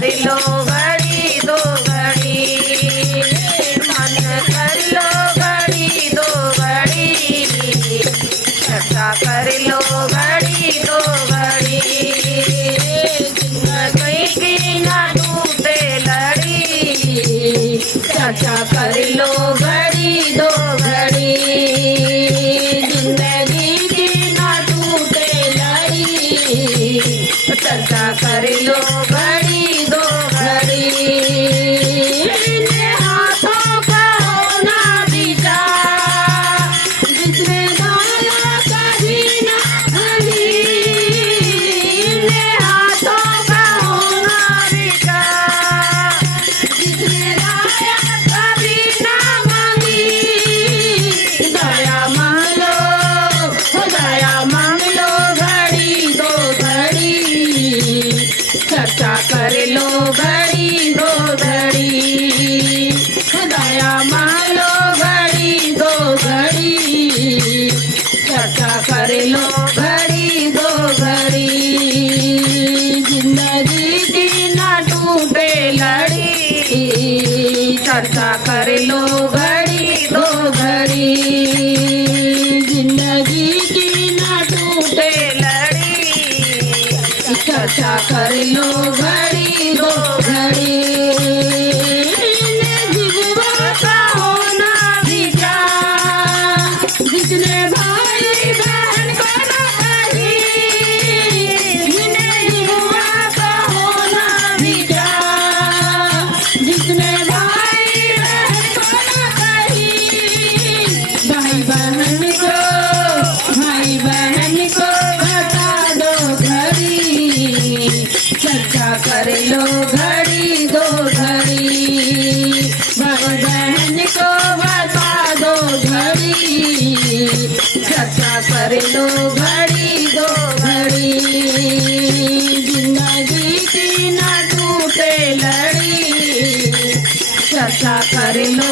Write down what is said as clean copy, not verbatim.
कर लो घड़ी दो घड़ी, मन कर लो घड़ी दो घड़ी, चर्चा कर लो घड़ी दो घड़ी, कहीं की ना टूटे लड़ी, चर्चा कर लो घड़ी दो घड़ी, जिंदगी की ना टूटे लड़ी, चर्चा कर लो घड़ी दो घड़ी, हाथों का होना लो घड़ी दो घड़ी जिंदगी की ना टूटे लड़ी चर्चा कर लो घड़ी दो घड़ी जिंदगी की ना टूटे लड़ी चर्चा कर लो घड़ी दो घड़ी जीवा का होना भी क्या जितने भाई बहन को न कही जीवा का होना भी क्या जितने भाई बहन को न कही भाई बहन को बता दो घड़ी चर्चा कर लो घड़ी दो घड़ी भाई बहन को बता दो घड़ी चर्चा कर लो घड़ी दो घड़ी जिंदगी की ना टूटे लड़ी चर्चा कर लो